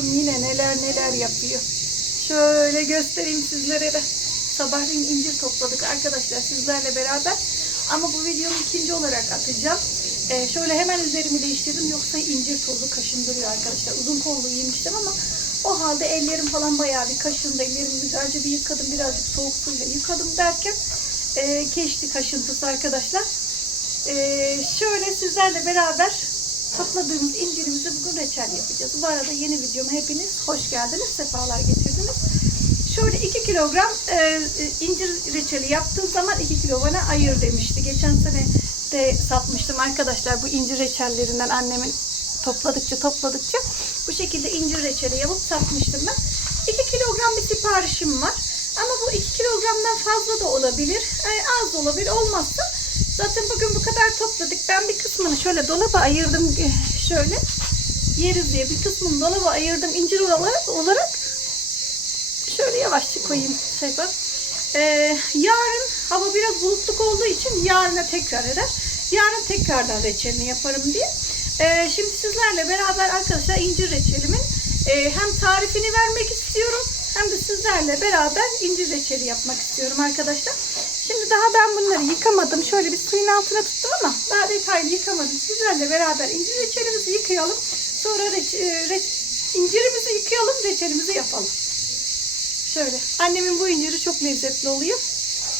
Gülsüm yine neler neler yapıyor. Şöyle göstereyim sizlere de. Sabahleyin incir topladık arkadaşlar sizlerle beraber. Ama bu videomu ikinci olarak atacağım. Ee, şöyle hemen üzerimi değiştirdim. Yoksa incir tozu kaşındırıyor arkadaşlar. Uzun kollu giymiştim ama o halde ellerim falan bayağı bir kaşındı. Ellerimi güzelce bir yıkadım. Birazcık soğuk suyla yıkadım derken e, geçti kaşıntısı arkadaşlar. Ee, şöyle sizlerle beraber topladığımız incirimizi bugün reçel yapacağız. Bu arada yeni videoma hepiniz hoş geldiniz, sefalar getirdiniz. Şöyle 2 kilogram e, e, incir reçeli yaptığım zaman 2 kilo bana ayır demişti. Geçen sene de satmıştım arkadaşlar bu incir reçellerinden annemin topladıkça topladıkça bu şekilde incir reçeli yapıp satmıştım ben. 2 kilogram bir siparişim var. Ama bu 2 kilogramdan fazla da olabilir. e, az da olabilir. Olmazsa zaten bugün bu kadar topladık. Ben bir kısmını şöyle dolaba ayırdım. e, Şöyle yeriz diye bir kısmını dolaba ayırdım incir olarak. olarak şöyle yavaşça koyayım şey var. Ee, yarın hava biraz bulutluk olduğu için yarına tekrar eder. Yarın tekrardan reçelini yaparım diye. Ee, şimdi sizlerle beraber arkadaşlar incir reçelimin e, hem tarifini vermek istiyorum hem de sizlerle beraber incir reçeli yapmak istiyorum arkadaşlar. Şimdi daha ben bunları yıkamadım. Şöyle bir suyun altına tuttum ama daha detaylı yıkamadım. Sizlerle beraber incir reçelimizi yıkayalım. Sonra reç, e, reç, incirimizi yıkayalım, reçelimizi yapalım. Şöyle. Annemin bu inciri çok lezzetli oluyor.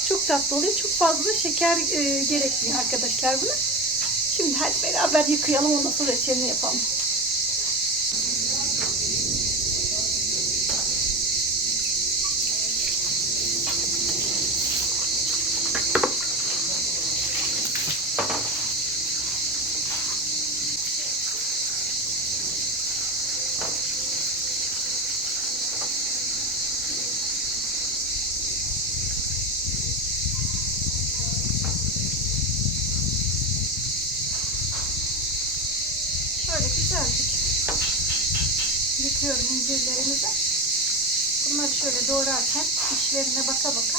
Çok tatlı oluyor. Çok fazla şeker e, gerekmiyor arkadaşlar buna. Şimdi hadi beraber yıkayalım ondan sonra reçelini yapalım. Şöyle güzelce yıkıyorum incirlerimizi. Bunları şöyle doğrarken içlerine baka baka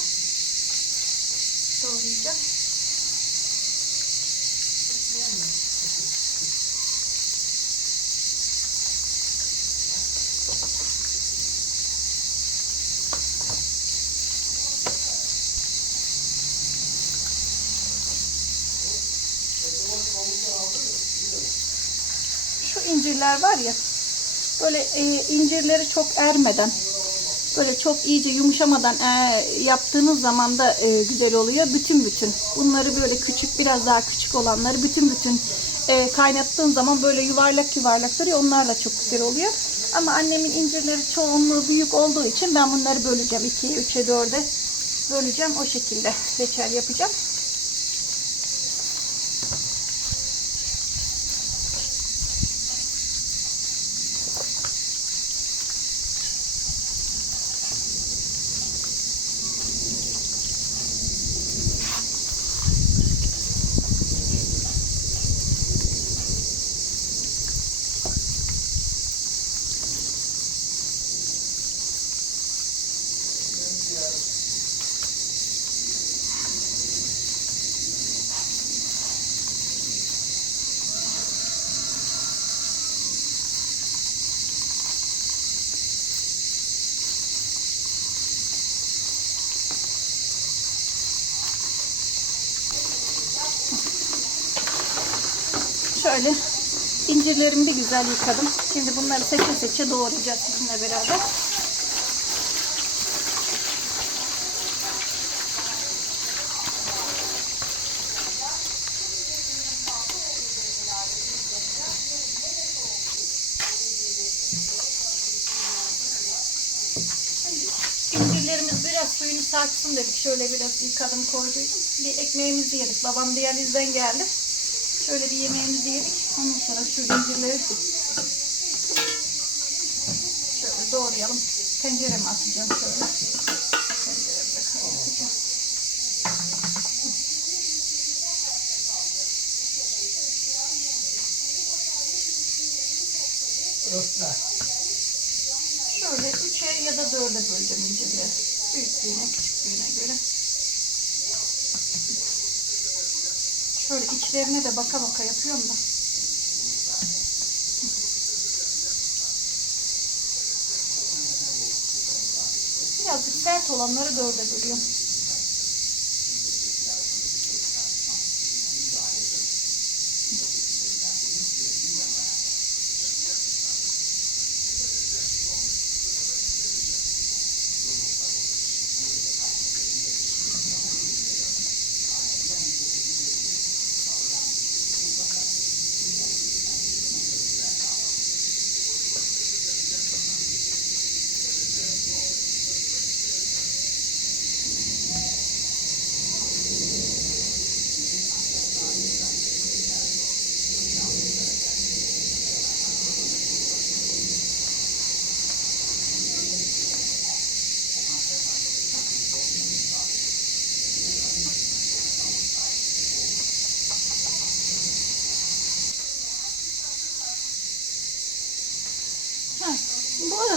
doğrayacağım. Şu incirler var ya böyle e, incirleri çok ermeden böyle çok iyice yumuşamadan e, yaptığınız zaman da e, güzel oluyor. Bütün bütün. Bunları böyle küçük biraz daha küçük olanları bütün bütün e, kaynattığın zaman böyle yuvarlak yuvarlak duruyor. Onlar da çok güzel oluyor. Ama annemin incirleri çoğunluğu büyük olduğu için ben bunları böleceğim. 2'ye, 3'e, 4'e böleceğim. O şekilde reçel yapacağım. Şöyle incirlerimi bir güzel yıkadım. Şimdi bunları seçe seçe doğrayacağız sizinle beraber. İncirlerimiz biraz suyunu sarksın dedik. Şöyle biraz yıkadım koyduydum. Bir ekmeğimizi yedik. Babam diyalizden geldi. Şöyle bir yemeğimizi yedik. Ondan sonra şu incirleri şöyle doğrayalım. Tencereme atacağım şöyle. Tenceremde. Şöyle üçe ya da dörde böleceğim incirleri. Büyüklüğüne, küçüklüğüne göre. Şöyle içlerine de baka baka yapıyorum da. Birazcık sert olanları dörde bölüyorum.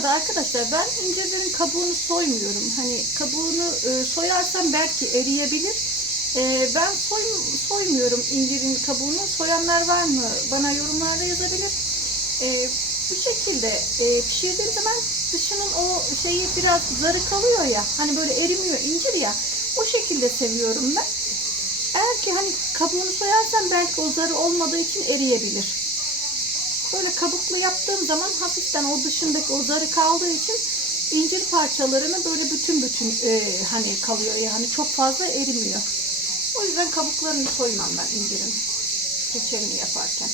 Arada arkadaşlar ben incirlerin kabuğunu soymuyorum. Hani kabuğunu e, soyarsam belki eriyebilir. E, ben soy, soymuyorum incirin kabuğunu. Soyanlar var mı? Bana yorumlarda yazabilir. E, bu şekilde pişirdiğim zaman dışının o şeyi biraz zarı kalıyor ya. Hani böyle erimiyor incir ya. O şekilde seviyorum ben. Eğer ki hani kabuğunu soyarsam belki o zarı olmadığı için eriyebilir. Böyle kabuklu yaptığım zaman hafiften o dışındaki o zarı kaldığı için incir parçalarını böyle bütün bütün e, hani kalıyor yani çok fazla erimiyor. O yüzden kabuklarını soymam ben incirin reçelini yaparken.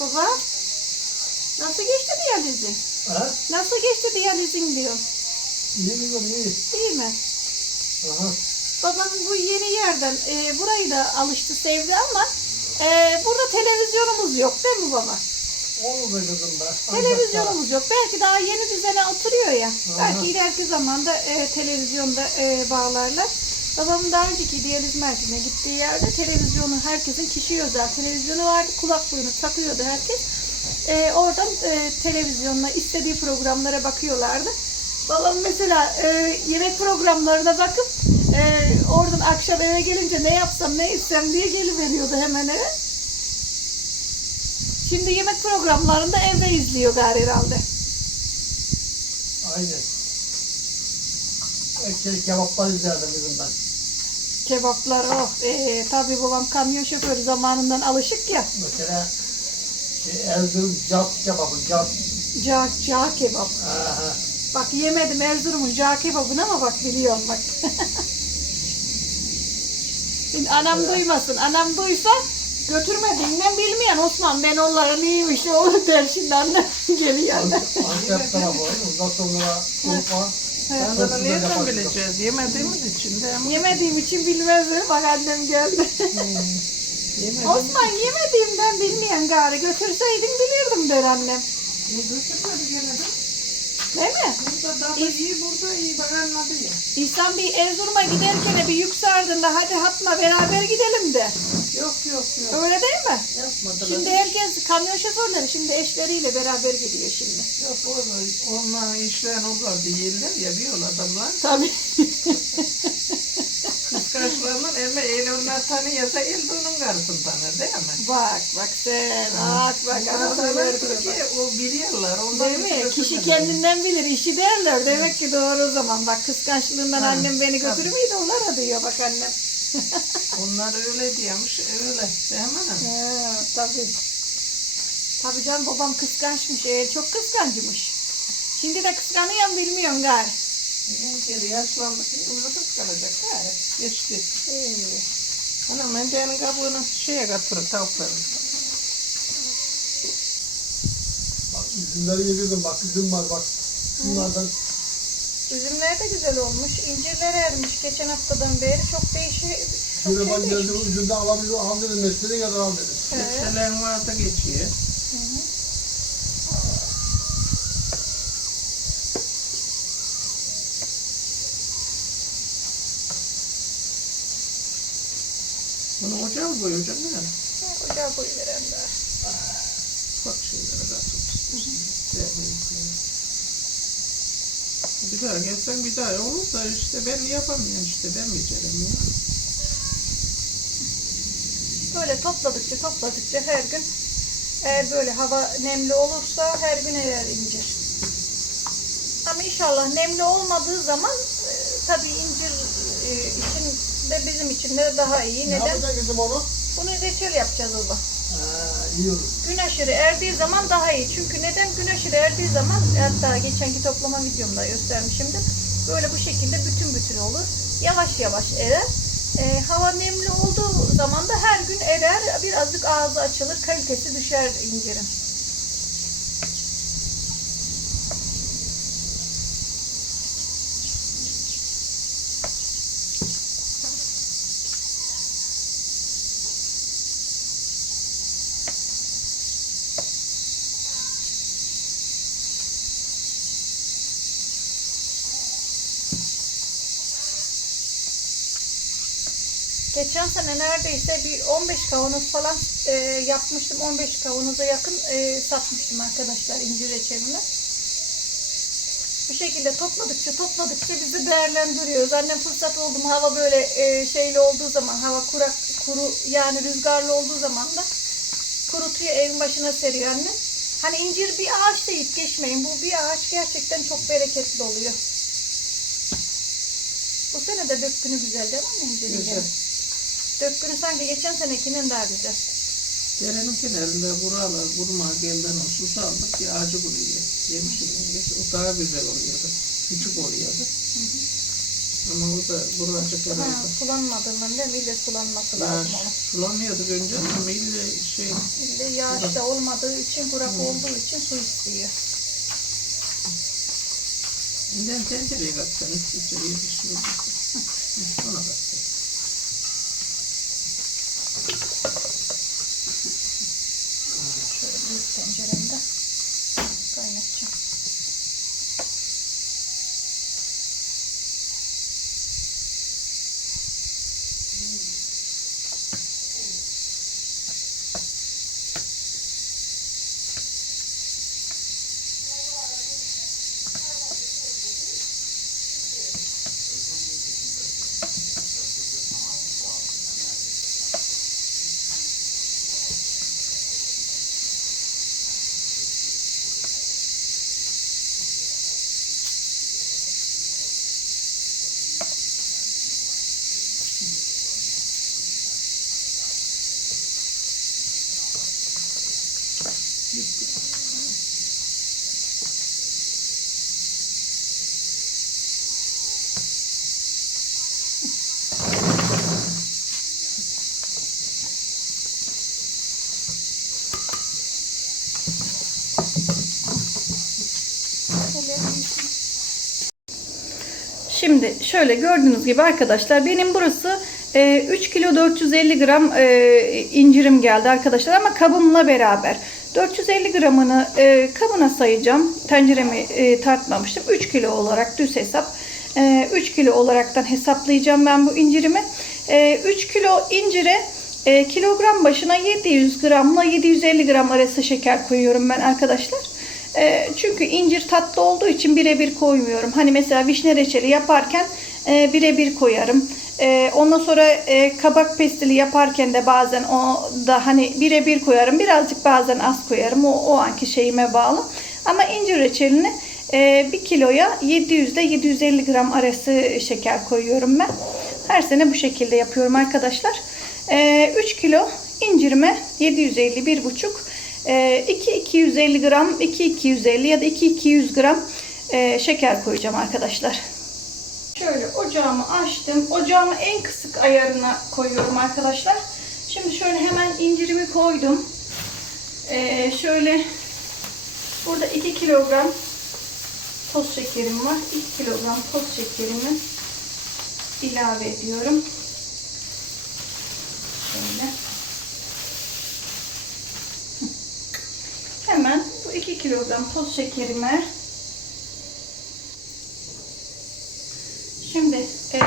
Baba nasıl geçti diyalizin? Ha? Nasıl geçti diyalizin diyor. İyi mi iyi? Değil mi? Aha. Babam bu yeni yerden e, burayı da alıştı sevdi ama e, burada televizyonumuz yok değil mi baba? Olur be kızım be. Televizyonumuz yok. Belki daha yeni düzene oturuyor ya. Aha. Belki ileriki zamanda e, televizyonda e, bağlarlar. Babamın daha önceki diyaliz merkezine gittiği yerde televizyonu herkesin kişi özel televizyonu vardı. Kulaklığını takıyordu herkes. E, oradan e, televizyonla istediği programlara bakıyorlardı. Babam mesela e, yemek programlarına bakıp e, oradan akşam eve gelince ne yapsam ne içsem diye geliveriyordu hemen eve. Şimdi yemek programlarında evde izliyor gari herhalde. Aynen. Ekşi kebaplar izlerdim kızım ben. Kebaplar oh. Ee, tabii babam kamyon şoförü zamanından alışık ya. Mesela şey, Erzurum cap kebabı, cap. Cağ, cağ kebap. Aha. Bak yemedim Erzurum'un cağ kebabını ama bak biliyorum bak. Şimdi anam duymasın. Anam duysa götürmediğinden bilmeyen Osman ben onların iyiymiş o der şimdi annem geliyor. Antep tarafı, ondan sonra Urfa. Evet. Bunu güzel nereden bileceğiz? Yemediğimiz için de Yemediğim için bilmezdim. Bak annem geldi. yemedim. Osman yemediğimden bilmeyen gari götürseydin bilirdim der annem. Değil mi? Burada da iyi, burada iyi. Bak anladı ya. İhsan bir Erzurum'a giderken bir yükserdin hadi Hatma beraber gidelim de. Yok yok yok. Öyle değil mi? Yapmadılar. Şimdi herkes kamyon şoförleri şimdi eşleriyle beraber gidiyor şimdi. Yok orada onların işleyen onlar değiller ya bir adamlar. Tabii. Kıskançlarından emme el onlar tanıyorsa el de onun karısını tanır değil mi? bak bak sen bak bak Onlar tanır ki o biliyorlar. Ondan Değil mi? Kişi kendinden bilir işi derler. Demek ki doğru o zaman. Bak kıskançlığından Ha, annem beni götürür müydü onlara diyor bak annem. Onlar öyle diyormuş öyle. Değil mi? Ha, tabii. Tabii canım babam kıskançmış. Ee, çok kıskancımış. Şimdi de kıskanıyor bilmiyorum gari. Geri yaşlandık. Yılda kıskanacak gari. Geçti. Ee, Anam ben benim kabuğunu şeye tavuklarım. Bak üzümleri yedirdim bak üzüm var bak. Bunlardan üzümler de güzel olmuş. İncirler ermiş geçen haftadan beri. Çok değişik. Çok şöyle şey ben geldim üzümden alabilirim. Al dedim istediğin kadar al dedim. Evet. Geçselerin vardı geçiyor. Bunu ocağa mı koyacaksın yani? Ocağa koyuverem daha. Bak şeylere de Bir daha gelsen bir daha olur da işte ben yapamıyorum işte ben beceremiyorum. Böyle topladıkça topladıkça her gün eğer böyle hava nemli olursa her gün erer incir. Ama inşallah nemli olmadığı zaman e, tabii de bizim için de daha iyi. Ne Neden? yapacaksın kızım onu? Bunu reçel yapacağız baba. Ha, iyi olur. Gün aşırı erdiği zaman daha iyi. Çünkü neden gün aşırı erdiği zaman hatta geçenki toplama videomda göstermişimdir. Böyle bu şekilde bütün bütün olur. Yavaş yavaş erer. Ee, hava nemli olduğu zaman da her gün erer. Birazcık ağzı açılır. Kalitesi düşer incirin. Geçen sene neredeyse bir 15 kavanoz falan e, yapmıştım. 15 kavanoza yakın e, satmıştım arkadaşlar incir reçelini. Bu şekilde topladıkça topladıkça biz de değerlendiriyoruz. Annem fırsat oldu mu hava böyle e, şeyli olduğu zaman hava kurak kuru yani rüzgarlı olduğu zaman da kurutuyor evin başına seriyor annem. Hani incir bir ağaç deyip geçmeyin. Bu bir ağaç gerçekten çok bereketli oluyor. Bu sene de dökünü güzel değil mi incirin? Güzel. Dökünü sanki geçen senekinin daha güzel. Derenin kenarında buralar, kurma gelden o su saldık bir ağacı kuruyor. Yemişim. O daha güzel oluyordu. Küçük oluyordu. Ama o da kuracak Ha, herhalde. sulanmadığından değil mi? İlle sulanması Ben lazım onun. sulamıyorduk önce ama ille şey İlle yağış da olmadığı için, kurak olduğu için su istiyor. Elinden tencereye katsanız içeriye bir şey. Hı, Ona bak. Şöyle büyük tenceremde kaynatacağım. Şimdi şöyle gördüğünüz gibi arkadaşlar benim burası e, 3 kilo 450 gram e, incirim geldi arkadaşlar ama kabımla beraber. 450 gramını e, kabına sayacağım. Tenceremi e, tartmamıştım. 3 kilo olarak düz hesap. E, 3 kilo olaraktan hesaplayacağım ben bu incirimi. E, 3 kilo incire e, kilogram başına 700 gramla 750 gram arası şeker koyuyorum ben arkadaşlar. E, çünkü incir tatlı olduğu için birebir koymuyorum. Hani mesela vişne reçeli yaparken e, birebir koyarım. E, ondan sonra e, kabak pestili yaparken de bazen o da hani birebir koyarım. Birazcık bazen az koyarım. O, o anki şeyime bağlı. Ama incir reçelini e, 1 kiloya 700 ile 750 gram arası şeker koyuyorum ben. Her sene bu şekilde yapıyorum arkadaşlar. E, 3 kilo incirime 750 1,5 e, 2 250 gram 2 250 ya da 2 200 gram e, şeker koyacağım arkadaşlar. Şöyle ocağımı açtım. Ocağımı en kısık ayarına koyuyorum arkadaşlar. Şimdi şöyle hemen incirimi koydum. Ee, şöyle burada 2 kilogram toz şekerim var. 2 kilogram toz şekerimi ilave ediyorum. Şöyle. Hemen bu 2 kilogram toz şekerime Şimdi e,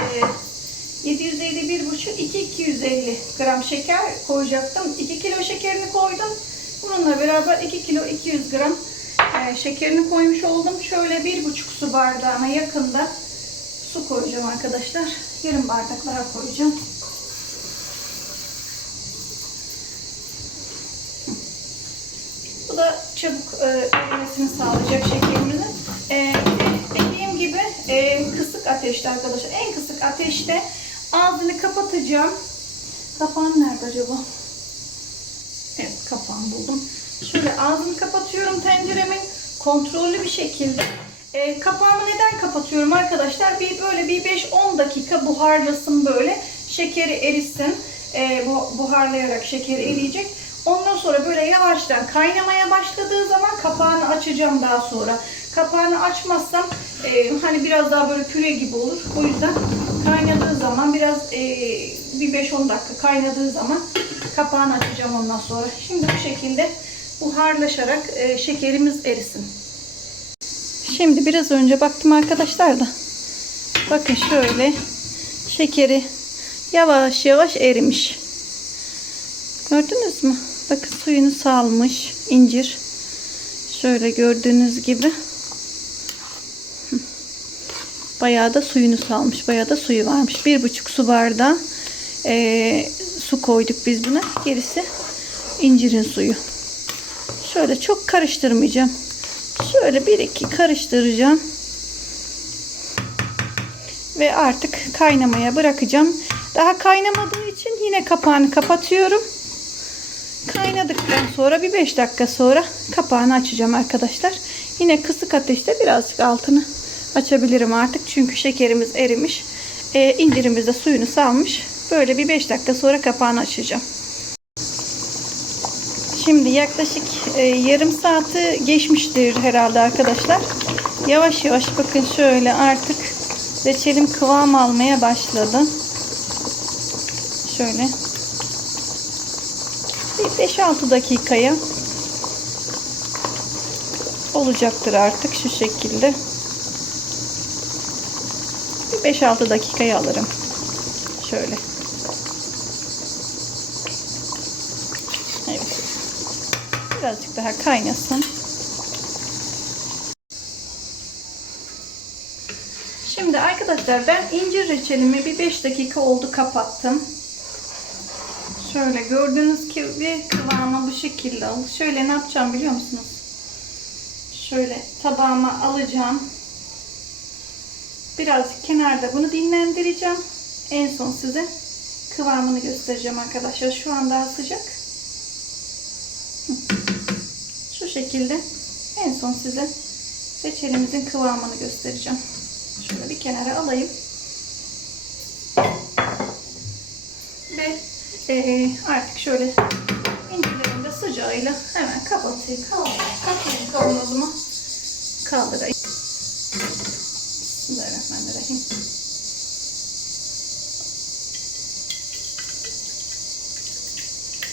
751,5 2 250 gram şeker koyacaktım. 2 kilo şekerini koydum. Bununla beraber 2 kilo 200 gram e, şekerini koymuş oldum. Şöyle 1,5 su bardağına yakında su koyacağım arkadaşlar. Yarım bardak daha koyacağım. Bu da çabuk e, sağlayacak şekerimizin. E, dediğim gibi e, kısık ateşte arkadaşlar. En kısık ateşte ağzını kapatacağım. Kapağım nerede acaba? Evet kapağını buldum. Şöyle ağzını kapatıyorum tenceremin kontrollü bir şekilde. E, kapağımı neden kapatıyorum arkadaşlar? Bir böyle bir 5-10 dakika buharlasın böyle. Şekeri erisin. E, bu buharlayarak şeker eriyecek. Ondan sonra böyle yavaştan kaynamaya başladığı zaman kapağını açacağım daha sonra. Kapağını açmazsam e, hani biraz daha böyle püre gibi olur. O yüzden kaynadığı zaman biraz e, bir 5-10 dakika kaynadığı zaman kapağını açacağım ondan sonra. Şimdi bu şekilde buharlaşarak e, şekerimiz erisin. Şimdi biraz önce baktım arkadaşlar da. Bakın şöyle şekeri yavaş yavaş erimiş. Gördünüz mü? Bakın suyunu salmış incir. Şöyle gördüğünüz gibi. Bayağı da suyunu salmış. Bayağı da suyu varmış. Bir buçuk su bardağı eee, su koyduk biz buna. Gerisi incirin suyu. Şöyle çok karıştırmayacağım. Şöyle bir iki karıştıracağım. Ve artık kaynamaya bırakacağım. Daha kaynamadığı için yine kapağını kapatıyorum. Kaynadıktan sonra bir 5 dakika sonra kapağını açacağım arkadaşlar. Yine kısık ateşte birazcık altını açabilirim artık. Çünkü şekerimiz erimiş. Ee, incirimiz de suyunu salmış. Böyle bir 5 dakika sonra kapağını açacağım. Şimdi yaklaşık e, yarım saati geçmiştir herhalde arkadaşlar. Yavaş yavaş bakın şöyle artık reçelim kıvam almaya başladı. Şöyle 5-6 dakikaya olacaktır artık şu şekilde. Bir 5-6 dakikaya alırım. Şöyle. Evet. Birazcık daha kaynasın. Şimdi arkadaşlar ben incir reçelimi bir 5 dakika oldu kapattım. Şöyle gördüğünüz gibi kıvamı bu şekilde oldu. Şöyle ne yapacağım biliyor musunuz? Şöyle tabağıma alacağım. Birazcık kenarda bunu dinlendireceğim. En son size kıvamını göstereceğim arkadaşlar. Şu an daha sıcak. Şu şekilde en son size reçelimizin kıvamını göstereceğim. Şöyle bir kenara alayım. Eee, artık şöyle incirlerin de sıcağıyla hemen kapatayım. Kapatayım kavanozumu. Kaldırayım. Bismillahirrahmanirrahim.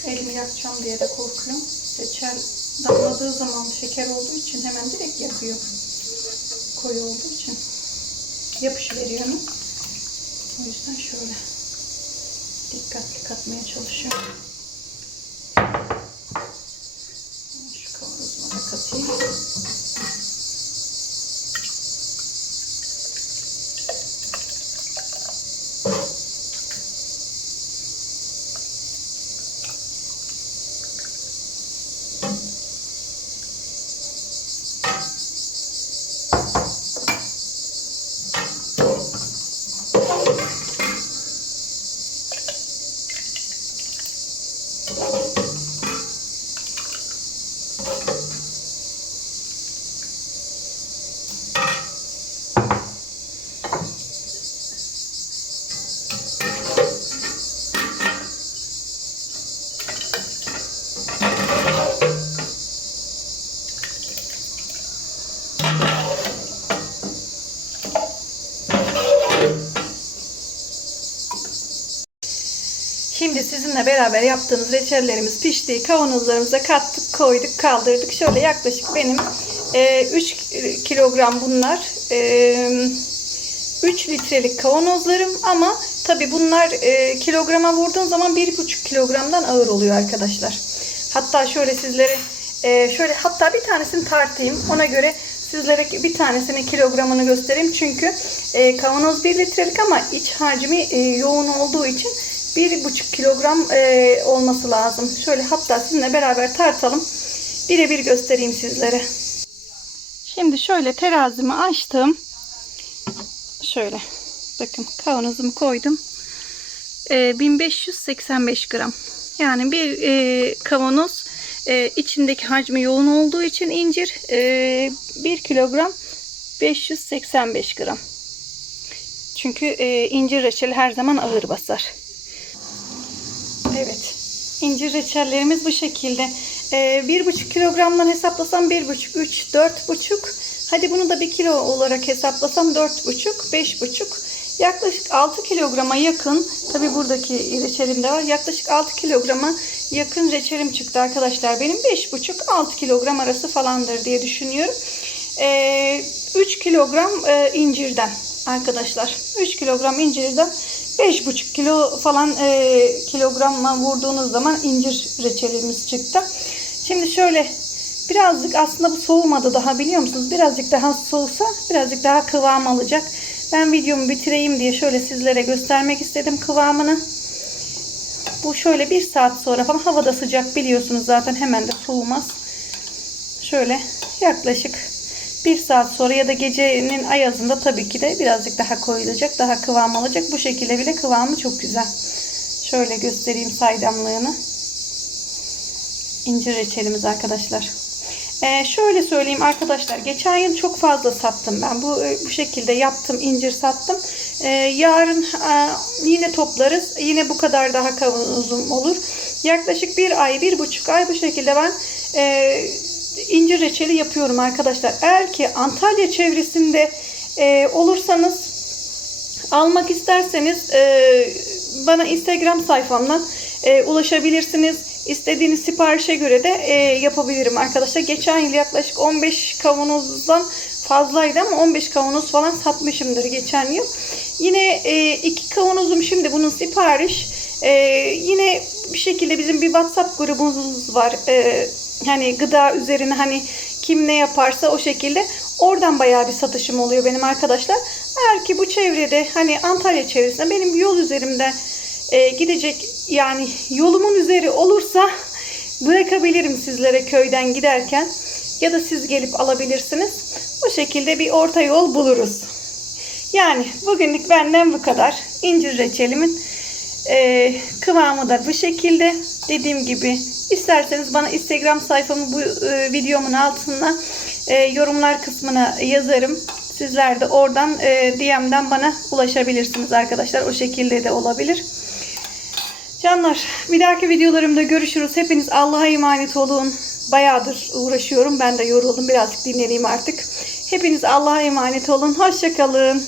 Elimi yakacağım diye de korkuyorum. Reçel damladığı zaman şeker olduğu için hemen direkt yakıyor. Koyu olduğu için yapışıveriyor hemen. O yüzden şöyle dikkatli katmaya çalışıyorum. Şu kavanozuma da katayım. Sizinle beraber yaptığımız reçellerimiz pişti. Kavanozlarımıza kattık, koyduk, kaldırdık. Şöyle yaklaşık benim e, 3 kilogram bunlar. E, 3 litrelik kavanozlarım ama tabi bunlar e, kilograma vurduğun zaman 1,5 kilogramdan ağır oluyor arkadaşlar. Hatta şöyle sizlere e, şöyle hatta bir tanesini tartayım. Ona göre sizlere bir tanesinin kilogramını göstereyim. Çünkü e, kavanoz 1 litrelik ama iç hacmi e, yoğun olduğu için 1,5 kilogram e, olması lazım. Şöyle hatta sizinle beraber tartalım. birebir göstereyim sizlere. Şimdi şöyle terazimi açtım. Şöyle bakın kavanozumu koydum. Ee, 1585 gram. Yani bir e, kavanoz e, içindeki hacmi yoğun olduğu için incir e, 1 kilogram 585 gram. Çünkü e, incir reçeli her zaman ağır basar. Evet. İncir reçellerimiz bu şekilde. Ee, bir buçuk kilogramdan hesaplasam bir buçuk, üç, dört buçuk. Hadi bunu da bir kilo olarak hesaplasam dört buçuk, beş buçuk. Yaklaşık 6 kilograma yakın, tabi buradaki reçelim de var. Yaklaşık 6 kilograma yakın reçelim çıktı arkadaşlar. Benim 5,5-6 kilogram arası falandır diye düşünüyorum. Ee, 3 kilogram e, incirden arkadaşlar. 3 kilogram incirden 5,5 kilo falan e, kilogramla vurduğunuz zaman incir reçelimiz çıktı. Şimdi şöyle birazcık aslında bu soğumadı daha biliyor musunuz? Birazcık daha soğusa birazcık daha kıvam alacak. Ben videomu bitireyim diye şöyle sizlere göstermek istedim kıvamını. Bu şöyle bir saat sonra falan havada sıcak biliyorsunuz zaten hemen de soğumaz. Şöyle yaklaşık bir saat sonra ya da gecenin ayazında tabii ki de birazcık daha koyulacak. Daha kıvam alacak. Bu şekilde bile kıvamı çok güzel. Şöyle göstereyim saydamlığını. İncir reçelimiz arkadaşlar. Ee, şöyle söyleyeyim arkadaşlar. Geçen yıl çok fazla sattım ben. Bu bu şekilde yaptım. incir sattım. Ee, yarın e, yine toplarız. Yine bu kadar daha kavanozum olur. Yaklaşık bir ay, bir buçuk ay bu şekilde ben e, incir reçeli yapıyorum arkadaşlar. Eğer ki Antalya çevresinde e, olursanız almak isterseniz e, bana Instagram sayfamdan e, ulaşabilirsiniz. İstediğiniz siparişe göre de e, yapabilirim arkadaşlar. Geçen yıl yaklaşık 15 kavanozdan fazlaydı ama 15 kavanoz falan satmışımdır geçen yıl. Yine e, iki kavanozum şimdi bunun sipariş. E, yine bir şekilde bizim bir WhatsApp grubumuz var. E, hani gıda üzerine hani kim ne yaparsa o şekilde oradan bayağı bir satışım oluyor benim arkadaşlar. Eğer ki bu çevrede hani Antalya çevresinde benim yol üzerimde e, gidecek yani yolumun üzeri olursa bırakabilirim sizlere köyden giderken ya da siz gelip alabilirsiniz. Bu şekilde bir orta yol buluruz. Yani bugünlük benden bu kadar. İncir reçelimin e, kıvamı da bu şekilde. Dediğim gibi isterseniz bana Instagram sayfamı bu e, videomun altına e, yorumlar kısmına yazarım. Sizler de oradan e, DM'den bana ulaşabilirsiniz arkadaşlar. O şekilde de olabilir. Canlar bir dahaki videolarımda görüşürüz. Hepiniz Allah'a emanet olun. Bayağıdır uğraşıyorum. Ben de yoruldum. Birazcık dinleneyim artık. Hepiniz Allah'a emanet olun. Hoşçakalın.